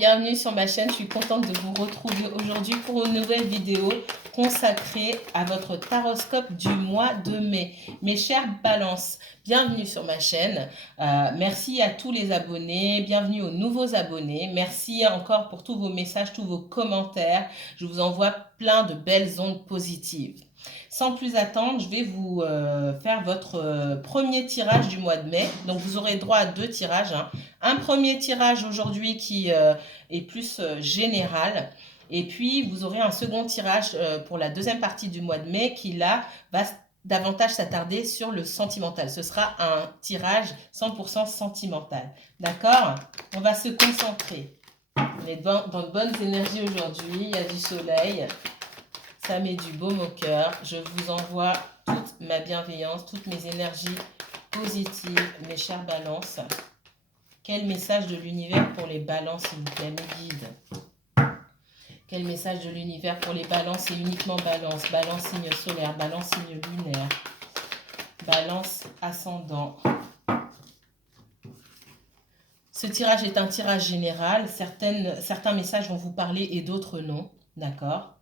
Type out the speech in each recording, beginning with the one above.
bienvenue sur ma chaîne. Je suis contente de vous retrouver aujourd'hui pour une nouvelle vidéo consacrée à votre taroscope du mois de mai. Mes chères balances, bienvenue sur ma chaîne. Merci à tous les abonnés, bienvenue aux nouveaux abonnés. Merci encore pour tous vos messages, tous vos commentaires. Je vous envoie plein de belles ondes positives. Sans plus attendre, je vais vous faire votre premier tirage du mois de mai. Donc vous aurez droit à 2 tirages. Un premier tirage aujourd'hui qui est plus général. Et puis vous aurez un second tirage pour la deuxième partie du mois de mai qui là va davantage s'attarder sur le sentimental. Ce sera un tirage 100% sentimental. D'accord? On va se concentrer. On est dans de bonnes énergies aujourd'hui. Il y a du soleil. Ça met du baume au cœur. Je vous envoie toute ma bienveillance, toutes mes énergies positives, mes chères balances. Quel message de l'univers pour les balances, s'il vous plaît, mes guides? Quel message de l'univers pour les balances et uniquement balance? Balance signe solaire, balance signe lunaire, balance ascendant. Ce tirage est un tirage général. Certains messages vont vous parler et d'autres non. D'accord?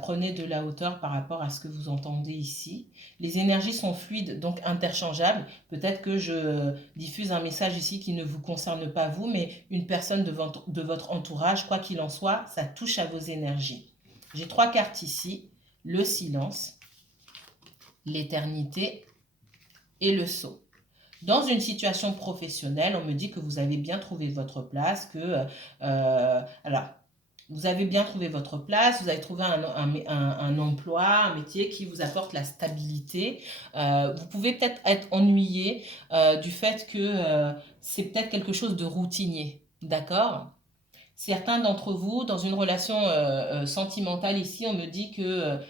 Prenez de la hauteur par rapport à ce que vous entendez ici. Les énergies sont fluides, donc interchangeables. Peut-être que je diffuse un message ici qui ne vous concerne pas vous, mais une personne de votre entourage, quoi qu'il en soit, ça touche à vos énergies. J'ai 3 cartes ici. Le silence, l'éternité et le sceau. Dans une situation professionnelle, on me dit que vous avez bien trouvé votre place, alors, vous avez bien trouvé votre place, vous avez trouvé un emploi, un métier qui vous apporte la stabilité. Vous pouvez peut-être être ennuyé du fait que c'est peut-être quelque chose de routinier, d'accord? Certains d'entre vous, dans une relation sentimentale ici, on me dit que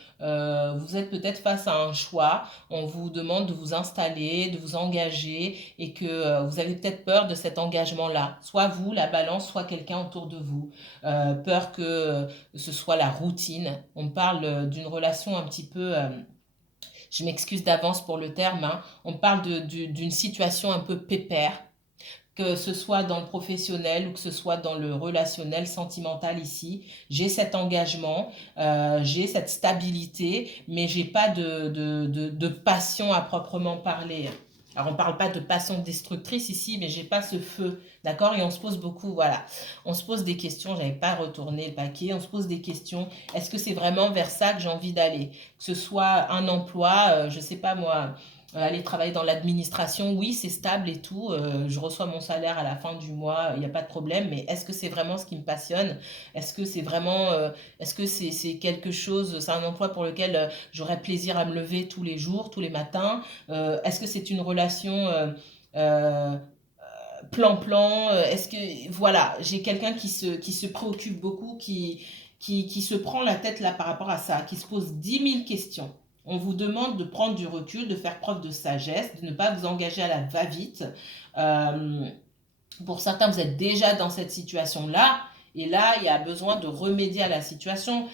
vous êtes peut-être face à un choix. On vous demande de vous installer, de vous engager et que vous avez peut-être peur de cet engagement-là. Soit vous, la balance, soit quelqu'un autour de vous. Peur que ce soit la routine. On parle d'une relation un petit peu... je m'excuse d'avance pour le terme. On parle d'une situation un peu pépère, que ce soit dans le professionnel ou que ce soit dans le relationnel, sentimental ici. J'ai cet engagement, j'ai cette stabilité, mais j'ai pas de passion à proprement parler. Alors, on ne parle pas de passion destructrice ici, mais j'ai pas ce feu, d'accord? Et on se pose beaucoup, voilà. On se pose des questions, j'avais pas retourné le paquet, on se pose des questions. Est-ce que c'est vraiment vers ça que j'ai envie d'aller? Que ce soit un emploi, je sais pas moi, aller travailler dans l'administration, oui, c'est stable et tout. Je reçois mon salaire à la fin du mois, il n'y a pas de problème. Mais est-ce que c'est vraiment ce qui me passionne? Est-ce que c'est vraiment, est-ce que c'est quelque chose, c'est un emploi pour lequel j'aurais plaisir à me lever tous les jours, tous les matins? Est-ce que c'est une relation euh, plan-plan? Est-ce que, voilà, j'ai quelqu'un qui se préoccupe beaucoup, qui se prend la tête là par rapport à ça, qui se pose 10 000 questions. On vous demande de prendre du recul, de faire preuve de sagesse, de ne pas vous engager à la va-vite. Euh, pour certains, vous êtes déjà dans cette situation-là. Et là, il y a besoin de remédier à la situation.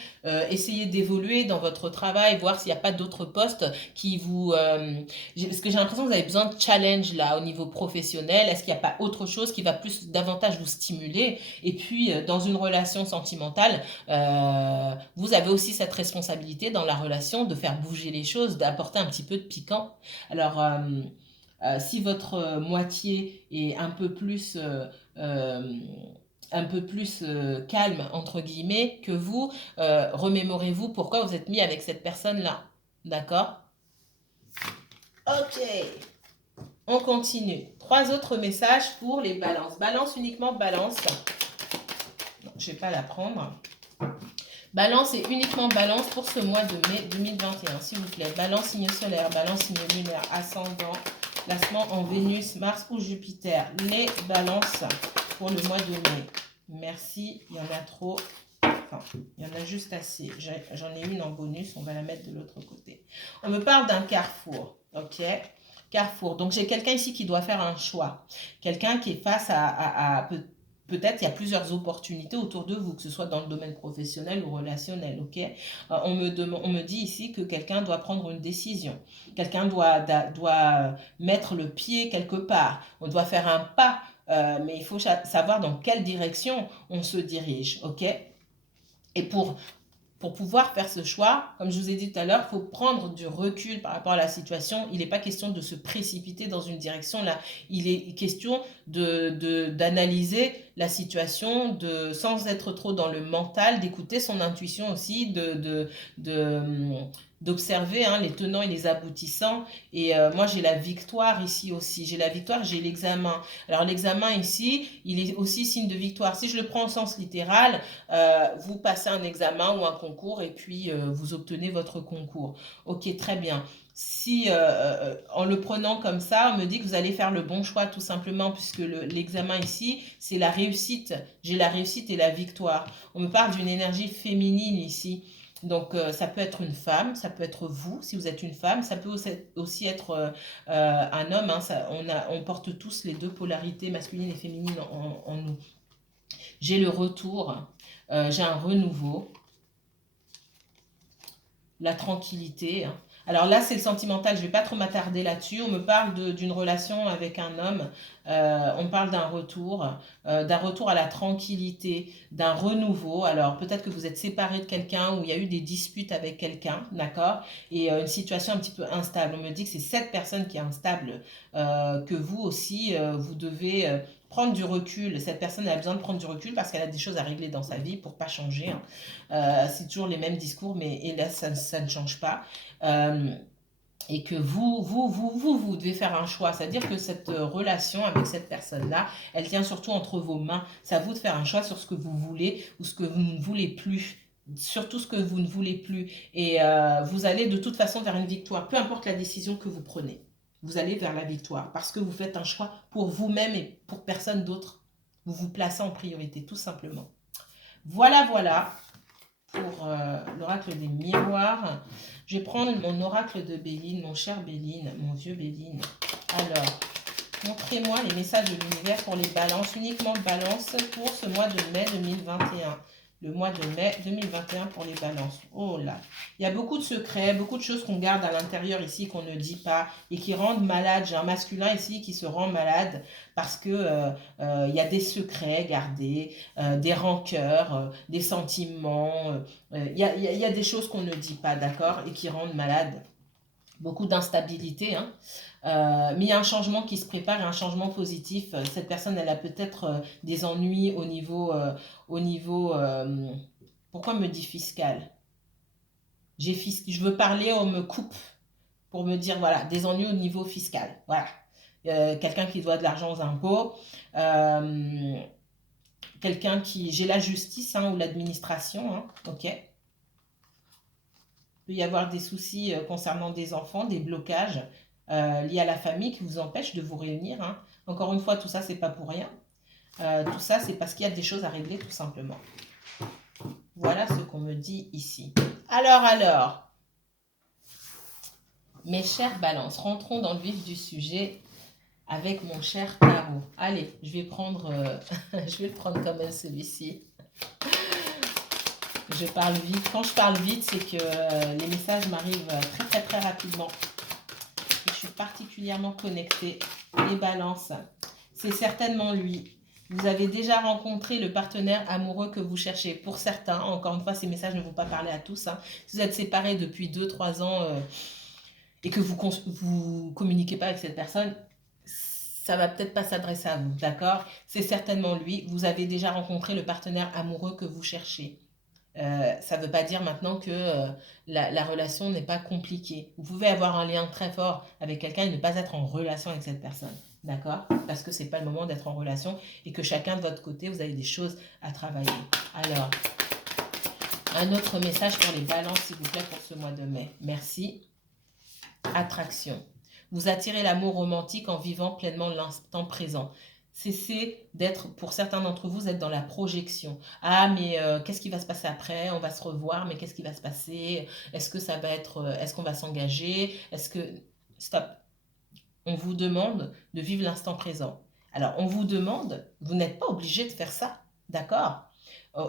Essayez d'évoluer dans votre travail, voir s'il n'y a pas d'autres postes qui vous... parce que j'ai l'impression que vous avez besoin de challenge là au niveau professionnel. Est-ce qu'il n'y a pas autre chose qui va davantage vous stimuler? Et puis, dans une relation sentimentale, vous avez aussi cette responsabilité dans la relation de faire bouger les choses, d'apporter un petit peu de piquant. Alors... si votre moitié est un peu plus calme, entre guillemets, que vous, remémorez-vous pourquoi vous êtes mis avec cette personne-là. D'accord? Ok, on continue. 3 autres messages pour les balances. Balance uniquement balance. Non, je ne vais pas la prendre. Balance et uniquement balance pour ce mois de mai 2021, s'il vous plaît. Balance signe solaire, balance signe lunaire, ascendant, placement en Vénus, Mars ou Jupiter. Les balances pour le mois de mai. Merci, il y en a trop. Enfin, il y en a juste assez. J'en ai une en bonus, on va la mettre de l'autre côté. On me parle d'un carrefour, ok? Carrefour. Donc, j'ai quelqu'un ici qui doit faire un choix. Quelqu'un qui est face à peut-être il y a plusieurs opportunités autour de vous, que ce soit dans le domaine professionnel ou relationnel, ok? On me dit ici que quelqu'un doit prendre une décision. Quelqu'un doit mettre le pied quelque part. On doit faire un pas mais il faut savoir dans quelle direction on se dirige, ok? Et pour pouvoir faire ce choix, comme je vous ai dit tout à l'heure, il faut prendre du recul par rapport à la situation. Il n'est pas question de se précipiter dans une direction. Là, il est question d'analyser la situation sans être trop dans le mental, d'écouter son intuition aussi, d'observer les tenants et les aboutissants. Et moi, j'ai la victoire ici aussi. J'ai la victoire, j'ai l'examen. Alors, l'examen ici, il est aussi signe de victoire. Si je le prends au sens littéral, vous passez un examen ou un concours et puis vous obtenez votre concours. Ok, très bien. Si en le prenant comme ça, on me dit que vous allez faire le bon choix tout simplement puisque l'examen ici, c'est la réussite. J'ai la réussite et la victoire. On me parle d'une énergie féminine ici. Donc ça peut être une femme, ça peut être vous si vous êtes une femme, ça peut aussi être un homme. On porte tous les deux polarités masculines et féminines en nous. J'ai le retour, j'ai un renouveau, la tranquillité. Alors là, c'est le sentimental, je ne vais pas trop m'attarder là-dessus. On me parle d'une relation avec un homme, on parle d'un retour à la tranquillité, d'un renouveau. Alors peut-être que vous êtes séparé de quelqu'un ou il y a eu des disputes avec quelqu'un, d'accord? Et une situation un petit peu instable. On me dit que c'est cette personne qui est instable, que vous aussi, vous devez prendre du recul. Cette personne a besoin de prendre du recul parce qu'elle a des choses à régler dans sa vie pour pas changer. C'est toujours les mêmes discours, mais hélas, ça ne change pas. Et que vous devez faire un choix. C'est-à-dire que cette relation avec cette personne-là, elle tient surtout entre vos mains. C'est à vous de faire un choix sur ce que vous voulez ou ce que vous ne voulez plus. Surtout ce que vous ne voulez plus. Et vous allez de toute façon vers une victoire. Peu importe la décision que vous prenez. Vous allez vers la victoire parce que vous faites un choix pour vous-même et pour personne d'autre. Vous vous placez en priorité, tout simplement. Voilà, voilà pour l'oracle des miroirs. Je vais prendre mon oracle de Béline, mon cher Béline, mon vieux Béline. Alors, montrez-moi les messages de l'univers pour les balances, uniquement balance pour ce mois de mai 2021. Le mois de mai 2021 pour les balances. Oh là, il y a beaucoup de secrets, beaucoup de choses qu'on garde à l'intérieur ici, qu'on ne dit pas et qui rendent malade. J'ai un masculin ici qui se rend malade parce que il y a des secrets gardés, des rancœurs, des sentiments. Il y a des choses qu'on ne dit pas, d'accord, et qui rendent malade. Beaucoup d'instabilité, hein. Mais il y a un changement qui se prépare et un changement positif. Cette personne, elle a peut-être des ennuis au niveau pourquoi me dit fiscal? Je veux parler, on me coupe pour me dire, voilà, des ennuis au niveau fiscal. Voilà. Quelqu'un qui doit de l'argent aux impôts. Quelqu'un qui... J'ai la justice ou l'administration, ok. Il peut y avoir des soucis concernant des enfants, des blocages liés à la famille qui vous empêchent de vous réunir. Encore une fois, tout ça, c'est pas pour rien. Tout ça, c'est parce qu'il y a des choses à régler, tout simplement. Voilà ce qu'on me dit ici. Alors, mes chères balances, rentrons dans le vif du sujet avec mon cher tarot. Allez, je vais le prendre comme celui-ci. Je parle vite. Quand je parle vite, c'est que les messages m'arrivent très très très rapidement. Je suis particulièrement connectée. Les balances, c'est certainement lui. Vous avez déjà rencontré le partenaire amoureux que vous cherchez. Pour certains, encore une fois, ces messages ne vont pas parler à tous. Si vous êtes séparés depuis 2-3 ans et que vous communiquez pas avec cette personne, ça va peut-être pas s'adresser à vous, d'accord? C'est certainement lui. Vous avez déjà rencontré le partenaire amoureux que vous cherchez. Ça ne veut pas dire maintenant que la relation n'est pas compliquée. Vous pouvez avoir un lien très fort avec quelqu'un et ne pas être en relation avec cette personne. D'accord? Parce que ce n'est pas le moment d'être en relation et que chacun de votre côté, vous avez des choses à travailler. Alors, un autre message pour les balances, s'il vous plaît, pour ce mois de mai. Merci. Attraction. Vous attirez l'amour romantique en vivant pleinement l'instant présent. Cessez d'être, pour certains d'entre vous, être dans la projection. Ah, mais qu'est-ce qui va se passer après? On va se revoir, mais qu'est-ce qui va se passer? Est-ce que ça va être, est-ce qu'on va s'engager? Est-ce que... Stop. On vous demande de vivre l'instant présent. Alors, on vous demande, vous n'êtes pas obligé de faire ça, d'accord?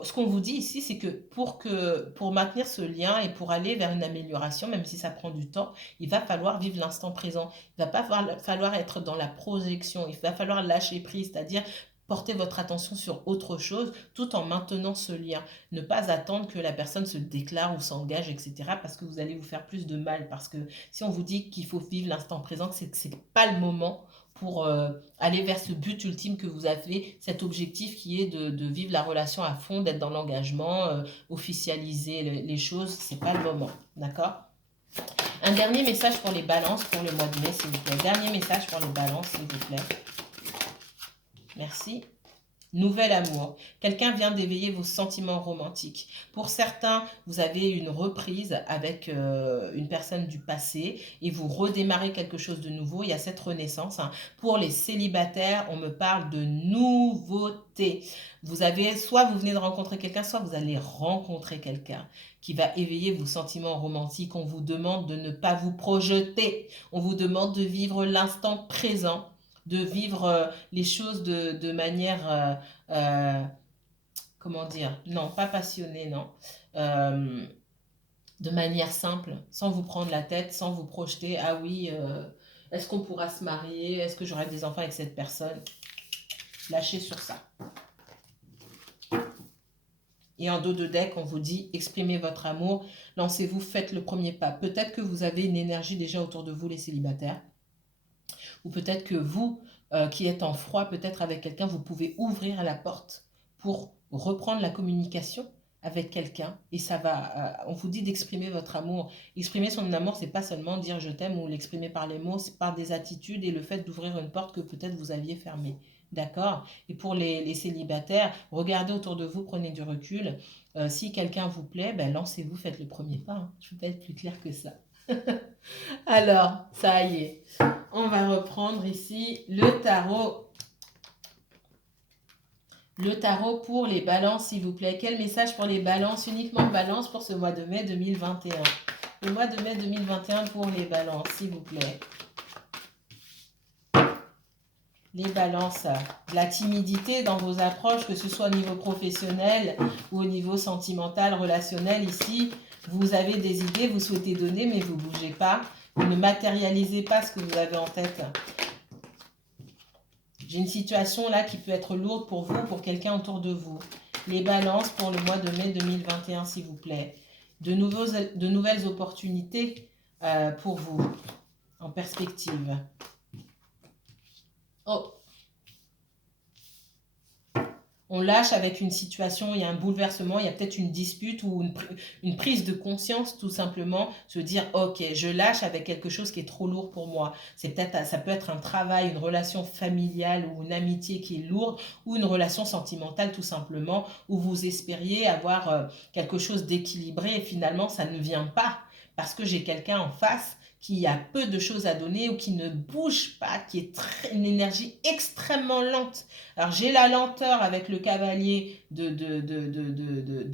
Ce qu'on vous dit ici, c'est que pour maintenir ce lien et pour aller vers une amélioration, même si ça prend du temps, il va falloir vivre l'instant présent. Il va pas falloir être dans la projection. Il va falloir lâcher prise, c'est-à-dire porter votre attention sur autre chose tout en maintenant ce lien. Ne pas attendre que la personne se déclare ou s'engage, etc. parce que vous allez vous faire plus de mal. Parce que si on vous dit qu'il faut vivre l'instant présent, c'est que ce n'est pas le moment pour aller vers ce but ultime que vous avez, cet objectif qui est de vivre la relation à fond, d'être dans l'engagement, officialiser les choses, c'est pas le moment, d'accord? Un dernier message pour les balances pour le mois de mai, s'il vous plaît. Dernier message pour les balances, s'il vous plaît. Merci. Nouvel amour. Quelqu'un vient d'éveiller vos sentiments romantiques. Pour certains, vous avez une reprise avec une personne du passé et vous redémarrez quelque chose de nouveau. Il y a cette renaissance. Pour les célibataires, on me parle de nouveauté. Soit vous venez de rencontrer quelqu'un, soit vous allez rencontrer quelqu'un qui va éveiller vos sentiments romantiques. On vous demande de ne pas vous projeter. On vous demande de vivre l'instant présent, de vivre les choses de manière, comment dire, non, pas passionnée, non, euh, de manière simple, sans vous prendre la tête, sans vous projeter, ah oui, est-ce qu'on pourra se marier, est-ce que j'aurai des enfants avec cette personne? Lâchez sur ça. Et en dos de deck, on vous dit, exprimez votre amour, lancez-vous, faites le premier pas. Peut-être que vous avez une énergie déjà autour de vous, les célibataires. Ou peut-être que vous, qui êtes en froid, peut-être avec quelqu'un, vous pouvez ouvrir la porte pour reprendre la communication avec quelqu'un. Et ça va, on vous dit d'exprimer votre amour. Exprimer son amour, c'est pas seulement dire je t'aime ou l'exprimer par les mots, c'est par des attitudes et le fait d'ouvrir une porte que peut-être vous aviez fermée. D'accord? Et pour les célibataires, regardez autour de vous, prenez du recul. Si quelqu'un vous plaît, ben, lancez-vous, faites le premier pas. Hein. Je ne peux pas être plus clair que ça. Alors, ça y est. On va reprendre ici le tarot. Le tarot pour les balances, s'il vous plaît. Quel message pour les balances? Uniquement balances pour ce mois de mai 2021. Le mois de mai 2021 pour les balances, s'il vous plaît. Les balances, de la timidité dans vos approches, que ce soit au niveau professionnel ou au niveau sentimental, relationnel. Ici, vous avez des idées, vous souhaitez donner, mais vous ne bougez pas. Vous ne matérialisez pas ce que vous avez en tête. J'ai une situation là qui peut être lourde pour vous, pour quelqu'un autour de vous. Les balances pour le mois de mai 2021, s'il vous plaît. De nouvelles opportunités pour vous, en perspective. Oh! On lâche avec une situation, il y a un bouleversement, il y a peut-être une dispute ou une prise de conscience tout simplement, se dire ok, je lâche avec quelque chose qui est trop lourd pour moi. Ça peut être un travail, une relation familiale ou une amitié qui est lourde ou une relation sentimentale tout simplement où vous espériez avoir quelque chose d'équilibré et finalement ça ne vient pas parce que j'ai quelqu'un en face qui a peu de choses à donner ou qui ne bouge pas, qui est une énergie extrêmement lente. Alors j'ai la lenteur avec le cavalier de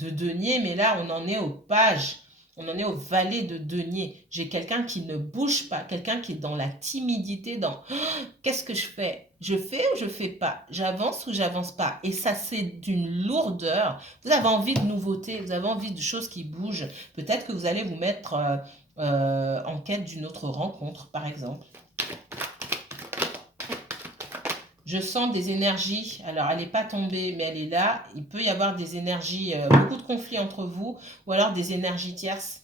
denier, mais là on en est aux pages, on en est au valet de denier. J'ai quelqu'un qui ne bouge pas, quelqu'un qui est dans la timidité, dans qu'est-ce que je fais? Je fais ou je fais pas? J'avance ou j'avance pas? Et ça c'est d'une lourdeur. Vous avez envie de nouveautés, vous avez envie de choses qui bougent. Peut-être que vous allez vous mettre en quête d'une autre rencontre, par exemple. Je sens des énergies, alors elle n'est pas tombée, mais elle est là. Il peut y avoir des énergies, beaucoup de conflits entre vous, ou alors des énergies tierces,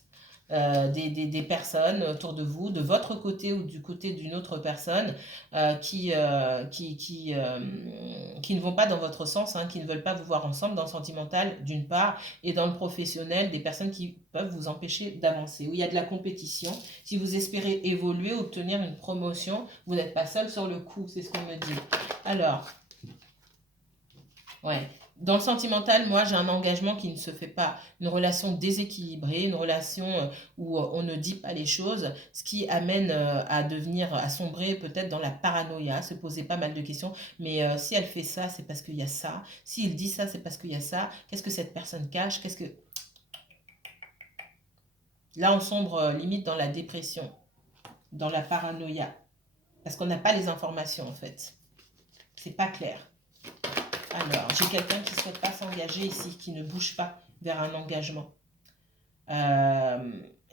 des personnes autour de vous, de votre côté ou du côté d'une autre personne, qui ne vont pas dans votre sens, hein, qui ne veulent pas vous voir ensemble dans le sentimental d'une part, et dans le professionnel, des personnes qui peuvent vous empêcher d'avancer, où il y a de la compétition. Si vous espérez évoluer, obtenir une promotion, vous n'êtes pas seul sur le coup, c'est ce qu'on me dit. Alors, ouais. Dans le sentimental, moi, j'ai un engagement qui ne se fait pas. Une relation déséquilibrée, une relation où on ne dit pas les choses, ce qui amène à sombrer peut-être dans la paranoïa, se poser pas mal de questions. Mais si elle fait ça, c'est parce qu'il y a ça. S'il dit ça, c'est parce qu'il y a ça. Qu'est-ce que cette personne cache? Là, on sombre limite dans la dépression, dans la paranoïa. Parce qu'on n'a pas les informations, en fait. C'est pas clair. Alors, j'ai quelqu'un qui ne souhaite pas s'engager ici, qui ne bouge pas vers un engagement.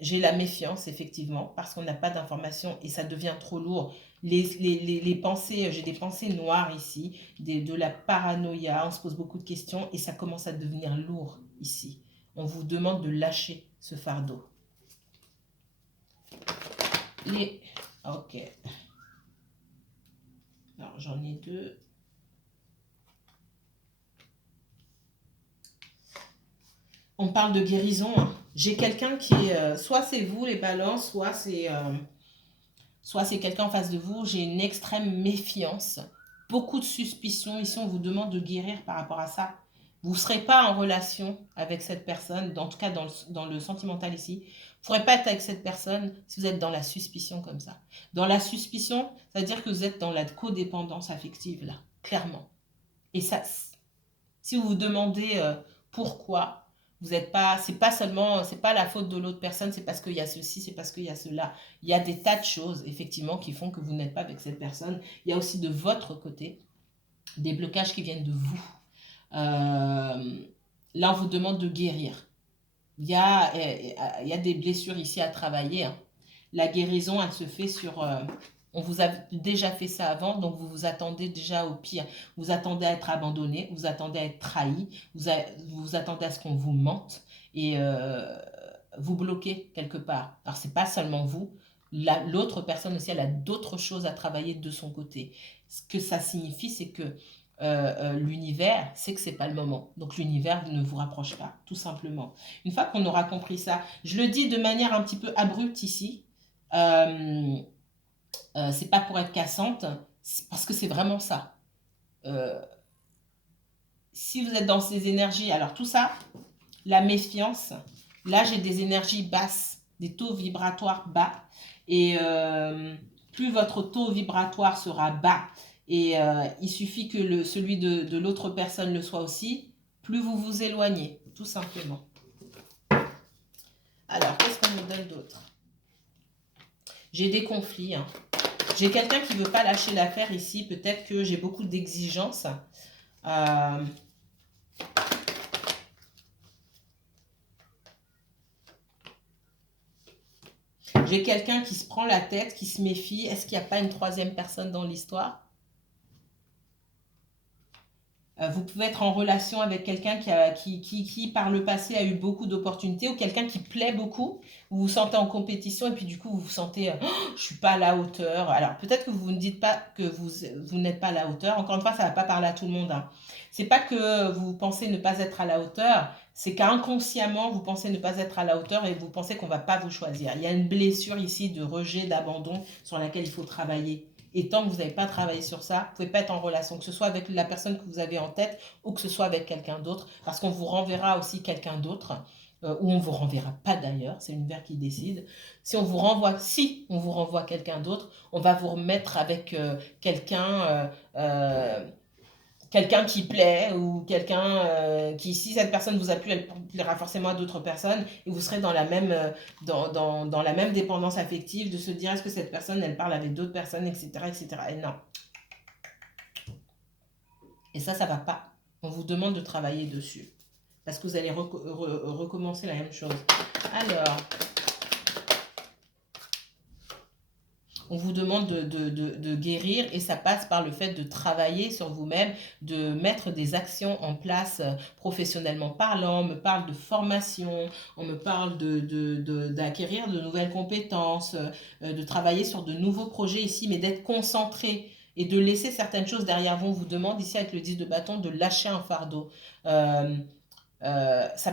J'ai la méfiance, effectivement, parce qu'on n'a pas d'informations et ça devient trop lourd. Les pensées, j'ai des pensées noires ici, de la paranoïa, on se pose beaucoup de questions et ça commence à devenir lourd ici. On vous demande de lâcher ce fardeau. Ok. Alors, j'en ai deux. On parle de guérison. Hein. J'ai quelqu'un qui est... soit c'est vous les balances, soit c'est quelqu'un en face de vous. J'ai une extrême méfiance. Beaucoup de suspicions. Ici, on vous demande de guérir par rapport à ça. Vous ne serez pas en relation avec cette personne, en tout cas dans le sentimental ici. Vous ne pourrez pas être avec cette personne si vous êtes dans la suspicion comme ça. Dans la suspicion, ça veut dire que vous êtes dans la codépendance affective, là, clairement. Et ça, si vous vous demandez pourquoi, vous n'êtes pas, c'est pas seulement, c'est pas la faute de l'autre personne, c'est parce qu'il y a ceci, c'est parce qu'il y a cela. Il y a des tas de choses, effectivement, qui font que vous n'êtes pas avec cette personne. Il y a aussi de votre côté des blocages qui viennent de vous. Là, on vous demande de guérir. Il y a des blessures ici à travailler. Hein. La guérison, elle se fait sur... on vous a déjà fait ça avant, donc vous vous attendez déjà au pire. Vous attendez à être abandonné, vous attendez à être trahi, vous attendez à ce qu'on vous mente et vous bloquez quelque part. Alors, c'est pas seulement vous. L'autre personne aussi, elle a d'autres choses à travailler de son côté. Ce que ça signifie, c'est que l'univers sait que c'est pas le moment. Donc l'univers ne vous rapproche pas, tout simplement. Une fois qu'on aura compris ça, je le dis de manière un petit peu abrupte ici. C'est pas pour être cassante, parce que c'est vraiment ça. Si vous êtes dans ces énergies, alors tout ça, la méfiance, là j'ai des énergies basses, des taux vibratoires bas, et plus votre taux vibratoire sera bas, et il suffit que celui de l'autre personne le soit aussi, plus vous vous éloignez, tout simplement. Alors, qu'est-ce qu'on me donne d'autre? J'ai des conflits. Hein. J'ai quelqu'un qui ne veut pas lâcher l'affaire ici. Peut-être que j'ai beaucoup d'exigences. J'ai quelqu'un qui se prend la tête, qui se méfie. Est-ce qu'il n'y a pas une troisième personne dans l'histoire? Vous pouvez être en relation avec quelqu'un qui, par le passé, a eu beaucoup d'opportunités ou quelqu'un qui plaît beaucoup. Vous vous sentez en compétition et puis du coup, vous vous sentez oh, « je ne suis pas à la hauteur ». Alors, peut-être que vous ne dites pas que vous n'êtes pas à la hauteur. Encore une fois, ça ne va pas parler à tout le monde. Hein. Ce n'est pas que vous pensez ne pas être à la hauteur, c'est qu'inconsciemment, vous pensez ne pas être à la hauteur et vous pensez qu'on ne va pas vous choisir. Il y a une blessure ici de rejet, d'abandon sur laquelle il faut travailler. Et tant que vous n'avez pas travaillé sur ça, vous ne pouvez pas être en relation, que ce soit avec la personne que vous avez en tête ou que ce soit avec quelqu'un d'autre, parce qu'on vous renverra aussi quelqu'un d'autre, ou on ne vous renverra pas d'ailleurs, c'est l'univers qui décide. Si on vous renvoie quelqu'un d'autre, on va vous remettre avec quelqu'un qui plaît ou quelqu'un qui, si cette personne vous a plu, elle plaira forcément à d'autres personnes et vous serez dans la même, dans la même dépendance affective de se dire est-ce que cette personne, elle parle avec d'autres personnes, etc., etc. Et non. Et ça va pas. On vous demande de travailler dessus parce que vous allez recommencer la même chose. Alors... On vous demande de guérir et ça passe par le fait de travailler sur vous-même, de mettre des actions en place professionnellement parlant. On me parle de formation, on me parle d'acquérir de nouvelles compétences, de travailler sur de nouveaux projets ici, mais d'être concentré et de laisser certaines choses derrière vous. On vous demande ici avec le 10 de bâton de lâcher un fardeau. Ça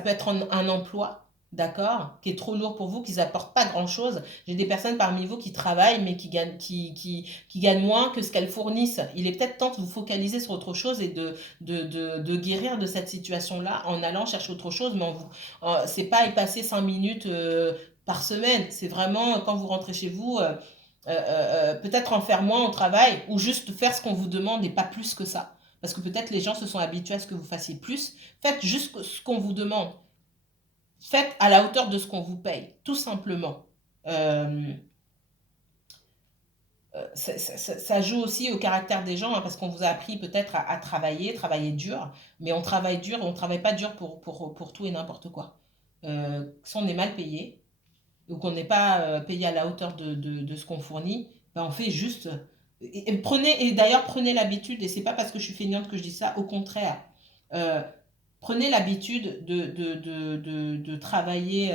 peut être un emploi, d'accord, qui est trop lourd pour vous, qui n'apporte pas grand-chose. J'ai des personnes parmi vous qui travaillent, mais qui gagnent moins que ce qu'elles fournissent. Il est peut-être temps de vous focaliser sur autre chose et de guérir de cette situation-là en allant chercher autre chose, mais c'est pas y passer 5 minutes par semaine. C'est vraiment quand vous rentrez chez vous, peut-être en faire moins au travail ou juste faire ce qu'on vous demande et pas plus que ça. Parce que peut-être les gens se sont habitués à ce que vous fassiez plus. Faites juste ce qu'on vous demande. Faites à la hauteur de ce qu'on vous paye, tout simplement. ça joue aussi au caractère des gens, hein, parce qu'on vous a appris peut-être à travailler dur, mais on travaille dur, on ne travaille pas dur pour tout et n'importe quoi. Si on est mal payé, ou qu'on n'est pas payé à la hauteur de ce qu'on fournit, ben on fait juste... et d'ailleurs, prenez l'habitude, et c'est pas parce que je suis feignante que je dis ça, au contraire, euh, prenez l'habitude de travailler,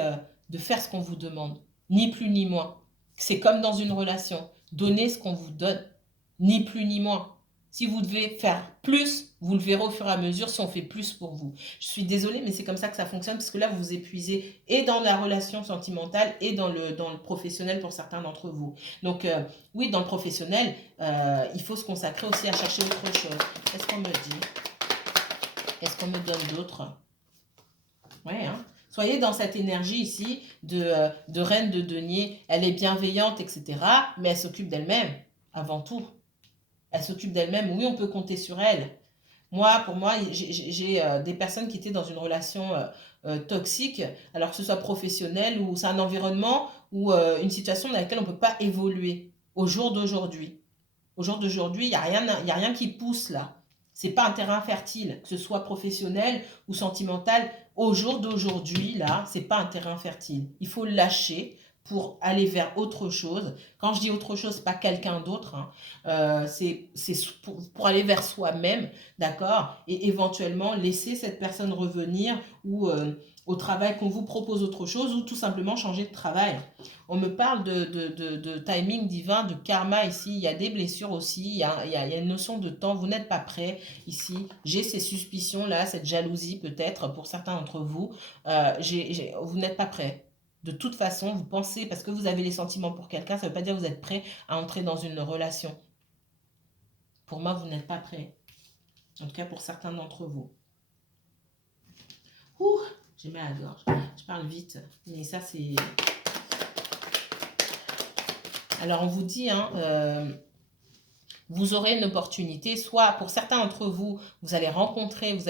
de faire ce qu'on vous demande, ni plus ni moins. C'est comme dans une relation, donnez ce qu'on vous donne, ni plus ni moins. Si vous devez faire plus, vous le verrez au fur et à mesure si on fait plus pour vous. Je suis désolée, mais c'est comme ça que ça fonctionne, parce que là, vous vous épuisez et dans la relation sentimentale et dans le professionnel pour certains d'entre vous. Donc, oui, dans le professionnel, il faut se consacrer aussi à chercher autre chose. Qu'est-ce qu'on me dit? Qu'est-ce qu'on me donne d'autre? Ouais, hein. Soyez dans cette énergie ici de reine de denier. Elle est bienveillante, etc. Mais elle s'occupe d'elle-même, avant tout. Elle s'occupe d'elle-même. Oui, on peut compter sur elle. Pour moi, j'ai des personnes qui étaient dans une relation toxique, alors que ce soit professionnel ou c'est un environnement ou une situation dans laquelle on ne peut pas évoluer au jour d'aujourd'hui. Au jour d'aujourd'hui, il y a rien qui pousse là. C'est pas un terrain fertile, que ce soit professionnel ou sentimental. Au jour d'aujourd'hui, là, c'est pas un terrain fertile. Il faut le lâcher pour aller vers autre chose. Quand je dis autre chose, c'est pas quelqu'un d'autre, hein. C'est pour aller vers soi-même, d'accord? Et éventuellement laisser cette personne revenir ou au travail qu'on vous propose autre chose ou tout simplement changer de travail. On me parle de timing divin, de karma ici. Il y a des blessures aussi. Il y a une notion de temps. Vous n'êtes pas prêt ici. J'ai ces suspicions-là, cette jalousie peut-être pour certains d'entre vous. Vous n'êtes pas prêt. De toute façon, vous pensez, parce que vous avez les sentiments pour quelqu'un, ça ne veut pas dire que vous êtes prêt à entrer dans une relation. Pour moi, vous n'êtes pas prêt. En tout cas, pour certains d'entre vous. Ouh, j'ai mal à la gorge. Je parle vite, mais ça, c'est... Alors, on vous dit, hein, vous aurez une opportunité, soit pour certains d'entre vous, vous allez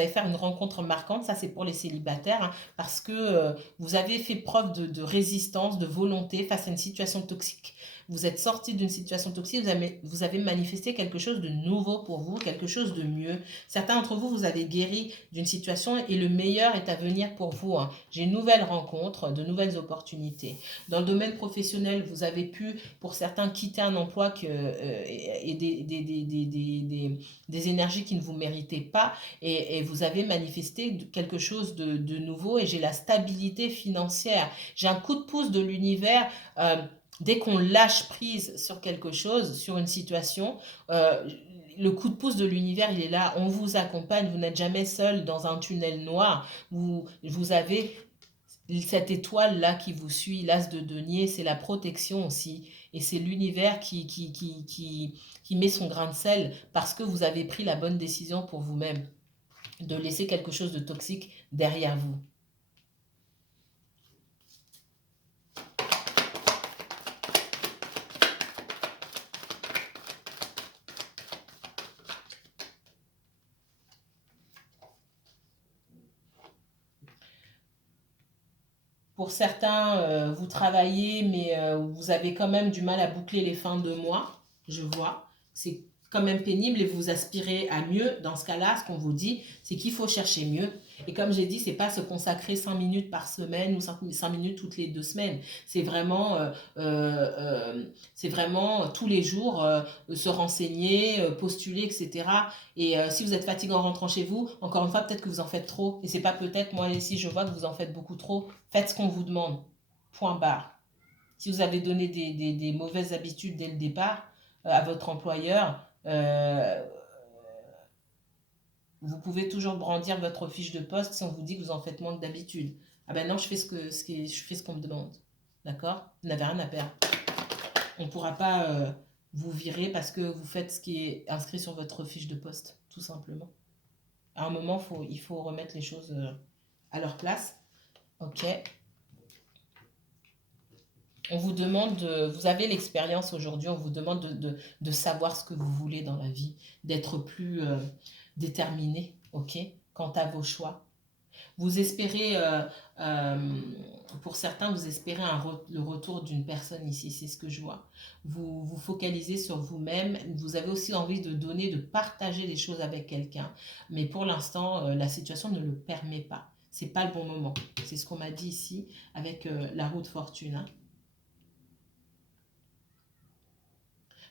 faire une rencontre marquante, ça c'est pour les célibataires, hein, parce que vous avez fait preuve de résistance, de volonté face à une situation toxique. Vous êtes sorti d'une situation toxique, vous avez manifesté quelque chose de nouveau pour vous, quelque chose de mieux. Certains d'entre vous, vous avez guéri d'une situation et le meilleur est à venir pour vous, hein. J'ai une nouvelle rencontre, de nouvelles opportunités. Dans le domaine professionnel, vous avez pu, pour certains, quitter un emploi et des énergies qui ne vous méritaient pas et vous avez manifesté quelque chose de nouveau et j'ai la stabilité financière. J'ai un coup de pouce de l'univers. Dès qu'on lâche prise sur quelque chose, sur une situation, le coup de pouce de l'univers, il est là, on vous accompagne, vous n'êtes jamais seul dans un tunnel noir, vous avez cette étoile-là qui vous suit, l'as de denier, c'est la protection aussi. Et c'est l'univers qui met son grain de sel parce que vous avez pris la bonne décision pour vous-même de laisser quelque chose de toxique derrière vous. Pour certains, vous travaillez, mais vous avez quand même du mal à boucler les fins de mois, je vois. C'est quand même pénible et vous aspirez à mieux. Dans ce cas-là, ce qu'on vous dit, c'est qu'il faut chercher mieux. Et comme j'ai dit, c'est pas se consacrer 5 minutes par semaine ou 5 minutes toutes les 2 semaines. C'est vraiment tous les jours se renseigner, postuler, etc. Et si vous êtes fatigué en rentrant chez vous, encore une fois, peut-être que vous en faites trop. Et c'est pas peut-être, moi ici, je vois que vous en faites beaucoup trop. Faites ce qu'on vous demande. Point barre. Si vous avez donné des mauvaises habitudes dès le départ à votre employeur, vous pouvez toujours brandir votre fiche de poste si on vous dit que vous en faites moins que d'habitude. Ah ben non, je fais je fais ce qu'on me demande. D'accord? Vous n'avez rien à perdre. On ne pourra pas vous virer parce que vous faites ce qui est inscrit sur votre fiche de poste, tout simplement. À un moment, il faut remettre les choses à leur place. Ok. On vous demande, vous avez l'expérience aujourd'hui, on vous demande de savoir ce que vous voulez dans la vie, d'être plus déterminé, ok, quant à vos choix. Vous espérez, pour certains, vous espérez le retour d'une personne ici, c'est ce que je vois. Vous vous focalisez sur vous-même, vous avez aussi envie de donner, de partager des choses avec quelqu'un. Mais pour l'instant, la situation ne le permet pas. C'est pas le bon moment. C'est ce qu'on m'a dit ici avec la roue de fortune, hein.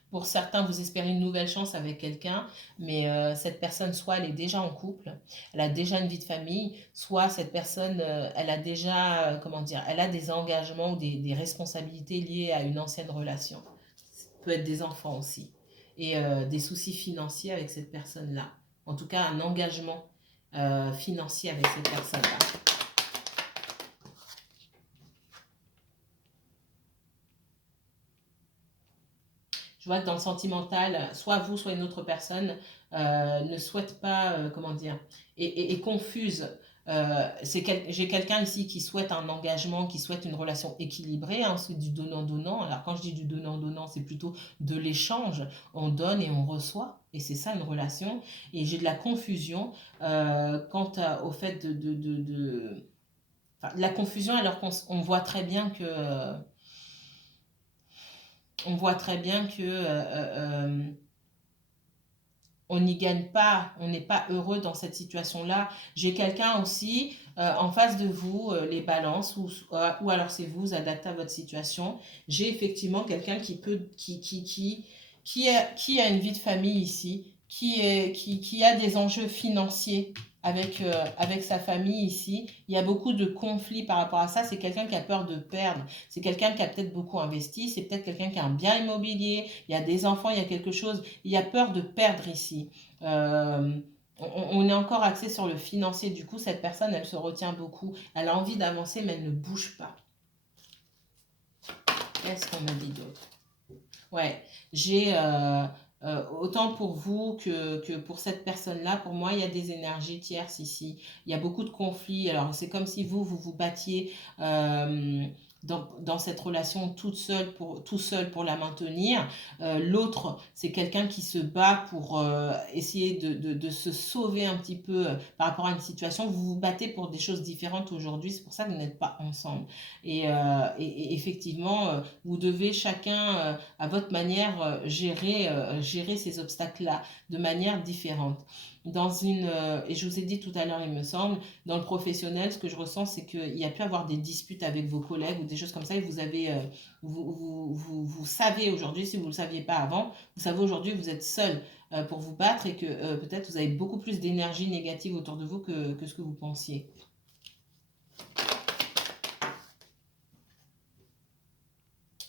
Pour certains, vous espérez une nouvelle chance avec quelqu'un, mais cette personne, soit elle est déjà en couple, elle a déjà une vie de famille, soit cette personne, elle a déjà, comment dire, elle a des engagements ou des responsabilités liées à une ancienne relation. Ça peut être des enfants aussi. Et des soucis financiers avec cette personne-là. En tout cas, un engagement financier avec cette personne-là. Je vois que dans le sentimental, soit vous, soit une autre personne ne souhaite pas, comment dire, et confuse. J'ai quelqu'un ici qui souhaite un engagement, qui souhaite une relation équilibrée, hein, c'est du donnant-donnant. Alors quand je dis du donnant-donnant, c'est plutôt de l'échange. On donne et on reçoit. Et c'est ça une relation. Et j'ai de la confusion au fait enfin, de la confusion alors qu'on on voit très bien que on voit très bien que on n'y gagne pas, on n'est pas heureux dans cette situation-là. J'ai quelqu'un aussi en face de vous, les balances, ou alors c'est vous adaptez à votre situation. J'ai effectivement quelqu'un qui a une vie de famille ici, qui a des enjeux financiers avec sa famille ici. Il y a beaucoup de conflits par rapport à ça. C'est quelqu'un qui a peur de perdre. C'est quelqu'un qui a peut-être beaucoup investi. C'est peut-être quelqu'un qui a un bien immobilier. Il y a des enfants, il y a quelque chose. Il y a peur de perdre ici. Euh, on est encore axé sur le financier. Du coup, cette personne, elle se retient beaucoup. Elle a envie d'avancer, mais elle ne bouge pas. Qu'est-ce qu'on a dit d'autre? Ouais, j'ai autant pour vous que pour cette personne-là, pour moi, il y a des énergies tierces ici. Il y a beaucoup de conflits. Alors, c'est comme si vous vous battiez dans cette relation tout seul pour la maintenir. L'autre, c'est quelqu'un qui se bat pour essayer de se sauver un petit peu par rapport à une situation. Vous vous battez pour des choses différentes aujourd'hui. C'est pour ça que vous n'êtes pas ensemble. Et effectivement, vous devez chacun à votre manière gérer ces obstacles-là de manière différente. Et je vous ai dit tout à l'heure, il me semble, dans le professionnel, ce que je ressens, c'est qu'il y a pu avoir des disputes avec vos collègues ou des choses comme ça, et vous savez aujourd'hui, si vous ne le saviez pas avant, vous savez aujourd'hui que vous êtes seul pour vous battre et que peut-être vous avez beaucoup plus d'énergie négative autour de vous que ce que vous pensiez.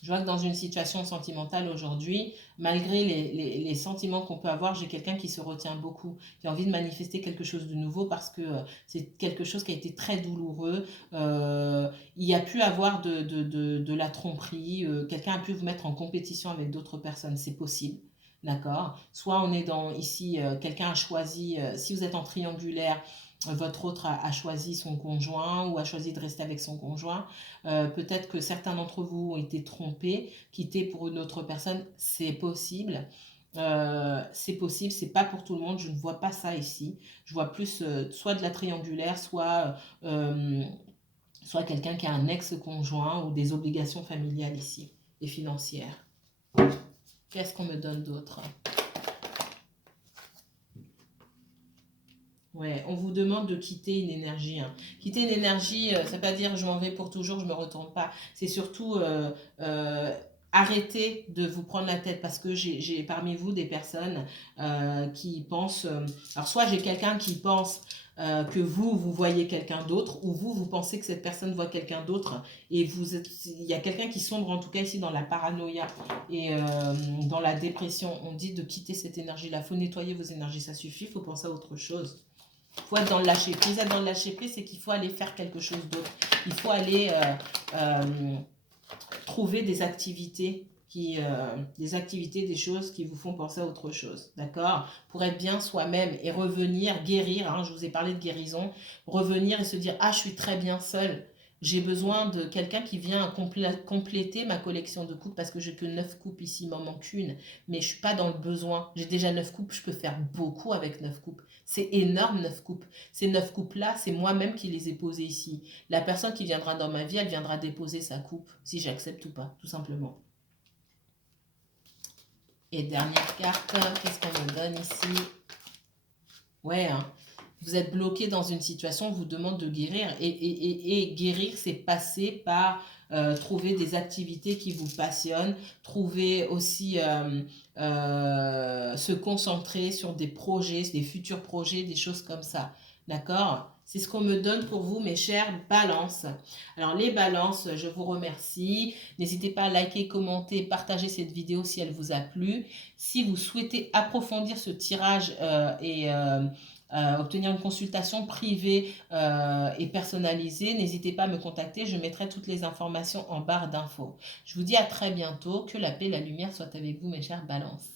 Je vois que dans une situation sentimentale aujourd'hui, malgré les sentiments qu'on peut avoir, j'ai quelqu'un qui se retient beaucoup, qui a envie de manifester quelque chose de nouveau parce que c'est quelque chose qui a été très douloureux. Il y a pu avoir de la tromperie, quelqu'un a pu vous mettre en compétition avec d'autres personnes, c'est possible. D'accord. Soit on est ici, quelqu'un a choisi, si vous êtes en triangulaire, votre autre a choisi son conjoint ou a choisi de rester avec son conjoint. Peut-être que certains d'entre vous ont été trompés, quittés pour une autre personne. C'est possible. C'est possible, c'est pas pour tout le monde. Je ne vois pas ça ici. Je vois plus soit de la triangulaire, soit quelqu'un qui a un ex-conjoint ou des obligations familiales ici et financières. Qu'est-ce qu'on me donne d'autre? Ouais, on vous demande de quitter une énergie, hein. Quitter une énergie, ça ne veut pas dire je m'en vais pour toujours, je ne me retourne pas. C'est surtout arrêter de vous prendre la tête parce que j'ai parmi vous des personnes qui pensent. Alors, soit j'ai quelqu'un qui pense que vous voyez quelqu'un d'autre, ou vous pensez que cette personne voit quelqu'un d'autre, et il y a quelqu'un qui sombre en tout cas ici dans la paranoïa et dans la dépression. On dit de quitter cette énergie-là. Il faut nettoyer vos énergies, ça suffit, il faut penser à autre chose. Il faut être dans le lâcher prise. Être dans le lâcher prise, c'est qu'il faut aller faire quelque chose d'autre. Il faut aller trouver des activités, des choses qui vous font penser à autre chose. D'accord? Pour être bien soi-même et revenir, guérir. Hein, je vous ai parlé de guérison. Revenir et se dire, ah, je suis très bien seule. J'ai besoin de quelqu'un qui vient compléter ma collection de coupes parce que j'ai que 9 coupes ici, il m'en manque une. Mais je ne suis pas dans le besoin. J'ai déjà 9 coupes, je peux faire beaucoup avec 9 coupes. C'est énorme, 9 coupes. Ces 9 coupes-là, c'est moi-même qui les ai posées ici. La personne qui viendra dans ma vie, elle viendra déposer sa coupe, si j'accepte ou pas, tout simplement. Et dernière carte, qu'est-ce qu'on me donne ici? Ouais, hein. Vous êtes bloqué dans une situation, on vous demande de guérir. Et guérir, c'est passer par trouver des activités qui vous passionnent, trouver aussi se concentrer sur des projets, des futurs projets, des choses comme ça. D'accord? C'est ce qu'on me donne pour vous, mes chers balances. Alors, les balances, je vous remercie. N'hésitez pas à liker, commenter, partager cette vidéo si elle vous a plu. Si vous souhaitez approfondir ce tirage obtenir une consultation privée et personnalisée, n'hésitez pas à me contacter, je mettrai toutes les informations en barre d'infos. Je vous dis à très bientôt, que la paix et la lumière soient avec vous mes chers balances.